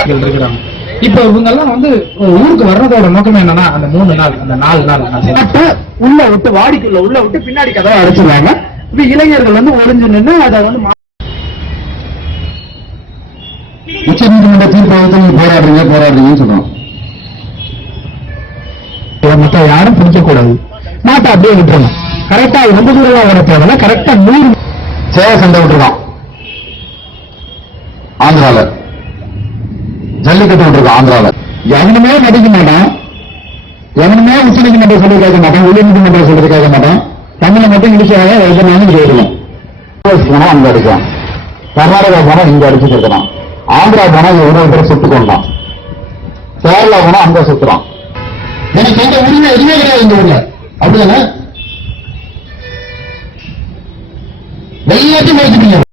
விவசாயிகள் இருக்கிறாங்க இப்ப இவங்க எல்லாம் வந்து ஊருக்கு வர்றதோட நோக்கம் என்னன்னா அந்த மூணு நாள் அந்த நாலு நாள் உள்ள விட்டு வாடிக்குள்ள உள்ள விட்டு பின்னாடி கதவை அடைச்சிடுறாங்க. இப்ப இளைஞர்கள் வந்து ஒளிஞ்சு நின்று அதை வந்து உச்ச நீதிமன்ற தீர்ப்பை போராடுறீங்க போராடுறீங்கன்னு சொல்றோம். மத்த யாரும் பிடிக்க கூடாது மாட்டை அப்படியே விட்டுறணும் கரெக்டா ரொம்ப தூரம் வர தேவையில்ல. கரெக்டா நூறு சேவை சண்டை விட்டுருக்கான். ஆந்திரால. ஜல்லிக்கட்டு விட்டுருக்கான் ஆந்திராவில் எவனுமே மதிக்க மாட்டான். எவனுமே உச்ச நீதிமன்றம் சொல்லி கேட்க மாட்டான் உயர் நீதிமன்றம் சொல்லி கேட்க மாட்டான். தமிழை மட்டும் இடிச்சாக எதனாலும் கேட்கணும் போனா அங்க அடிக்கலாம். கர்நாடகா போனா இங்க அடிச்சு கொடுக்கலாம் ஆந்திரா போனா இவ்வளவு பேர் சுட்டு கொண்டான் கேரளா போனா அங்க சுத்துறான் எனக்கு எந்த உரிமை எதுவுமே கிடையாது இந்த ஊர்ல. அப்படிதானே?